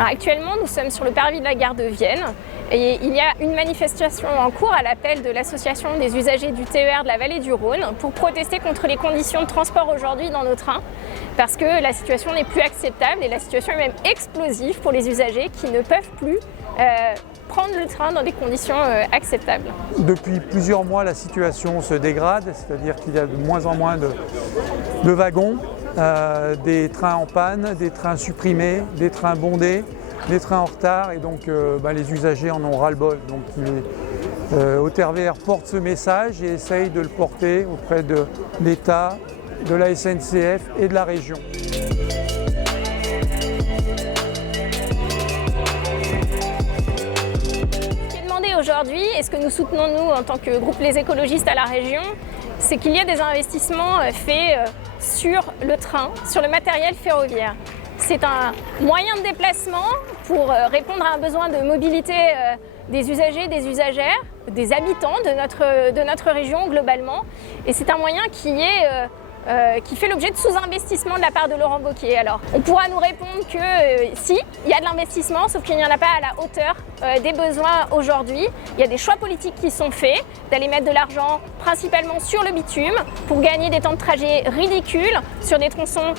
Alors actuellement, nous sommes sur le parvis de la gare de Vienne et il y a une manifestation en cours à l'appel de l'association des usagers du TER de la vallée du Rhône pour protester contre les conditions de transport aujourd'hui dans nos trains parce que la situation n'est plus acceptable et la situation est même explosive pour les usagers qui ne peuvent plus prendre le train dans des conditions acceptables. Depuis plusieurs mois, la situation se dégrade, c'est-à-dire qu'il y a de moins en moins de wagons, des trains en panne, des trains supprimés, des trains bondés, des trains en retard et donc les usagers en ont ras-le-bol. Donc OTRVR porte ce message et essaye de le porter auprès de l'État, de la SNCF et de la région. Aujourd'hui, et ce que nous soutenons nous en tant que groupe Les Écologistes à la région, c'est qu'il y a des investissements faits sur le train, sur le matériel ferroviaire. C'est un moyen de déplacement pour répondre à un besoin de mobilité des usagers, des usagères, des habitants de notre région globalement. Et c'est un moyen qui fait l'objet de sous-investissement de la part de Laurent Wauquiez. Alors, on pourra nous répondre que si, il y a de l'investissement, sauf qu'il n'y en a pas à la hauteur des besoins aujourd'hui. Il y a des choix politiques qui sont faits, d'aller mettre de l'argent principalement sur le bitume pour gagner des temps de trajet ridicules sur des tronçons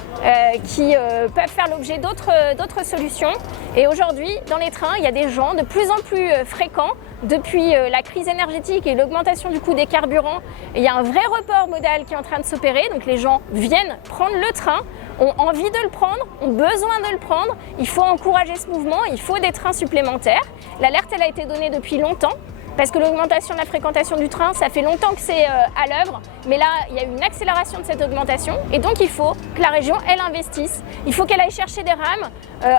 qui peuvent faire l'objet d'autres solutions. Et aujourd'hui, dans les trains, il y a des gens de plus en plus fréquents. Depuis la crise énergétique et l'augmentation du coût des carburants, il y a un vrai report modal qui est en train de s'opérer. Donc les gens viennent prendre le train, ont envie de le prendre, ont besoin de le prendre. Il faut encourager ce mouvement, il faut des trains supplémentaires. L'alerte, elle a été donnée depuis longtemps. Parce que l'augmentation de la fréquentation du train, ça fait longtemps que c'est à l'œuvre, mais là, il y a une accélération de cette augmentation et donc il faut que la région, elle investisse. Il faut qu'elle aille chercher des rames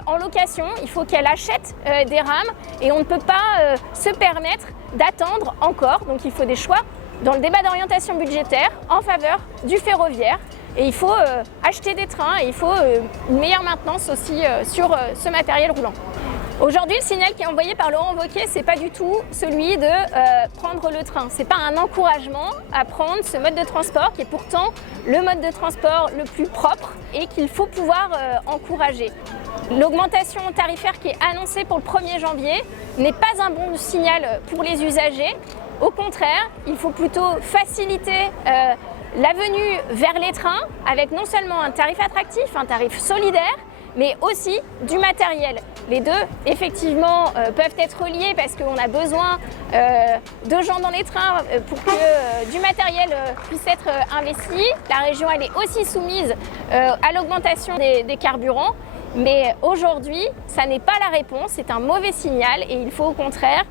en location, il faut qu'elle achète des rames et on ne peut pas se permettre d'attendre encore. Donc il faut des choix dans le débat d'orientation budgétaire en faveur du ferroviaire. Et il faut acheter des trains et il faut une meilleure maintenance aussi sur ce matériel roulant. Aujourd'hui, le signal qui est envoyé par Laurent Wauquiez, c'est pas du tout celui de prendre le train. C'est pas un encouragement à prendre ce mode de transport qui est pourtant le mode de transport le plus propre et qu'il faut pouvoir encourager. L'augmentation tarifaire qui est annoncée pour le 1er janvier n'est pas un bon signal pour les usagers. Au contraire, il faut plutôt faciliter la venue vers les trains avec non seulement un tarif attractif, un tarif solidaire, mais aussi du matériel. Les deux, effectivement, peuvent être liés parce qu'on a besoin de gens dans les trains pour que du matériel puisse être investi. La région, elle est aussi soumise à l'augmentation des carburants. Mais aujourd'hui, ça n'est pas la réponse, c'est un mauvais signal et il faut au contraire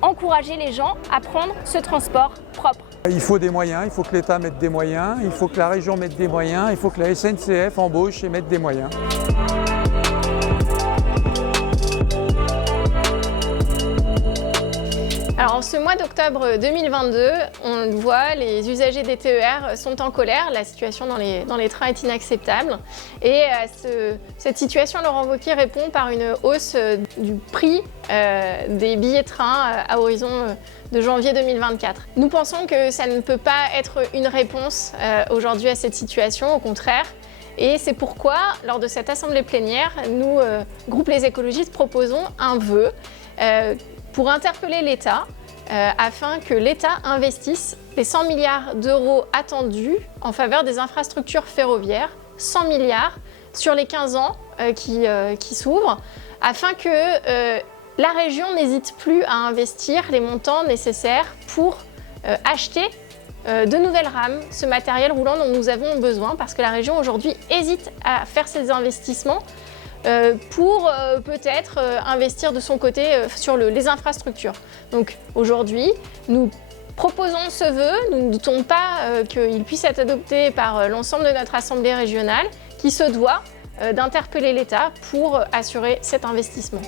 encourager les gens à prendre ce transport propre. Il faut des moyens, il faut que l'État mette des moyens, il faut que la région mette des moyens, il faut que la SNCF embauche et mette des moyens. Alors en ce mois d'octobre 2022, on le voit, les usagers des TER sont en colère, la situation dans les trains est inacceptable. Et à cette situation, Laurent Wauquiez répond par une hausse du prix des billets de train à horizon de janvier 2024. Nous pensons que ça ne peut pas être une réponse aujourd'hui à cette situation, au contraire. Et c'est pourquoi, lors de cette assemblée plénière, nous, groupe Les Écologistes, proposons un vœu pour interpeller l'État afin que l'État investisse les 100 milliards d'euros attendus en faveur des infrastructures ferroviaires, 100 milliards sur les 15 ans qui s'ouvrent, afin que la région n'hésite plus à investir les montants nécessaires pour acheter de nouvelles rames, ce matériel roulant dont nous avons besoin, parce que la région aujourd'hui hésite à faire ces investissements pour peut-être investir de son côté sur les infrastructures. Donc aujourd'hui, nous proposons ce vœu, nous ne doutons pas qu'il puisse être adopté par l'ensemble de notre Assemblée régionale qui se doit d'interpeller l'État pour assurer cet investissement.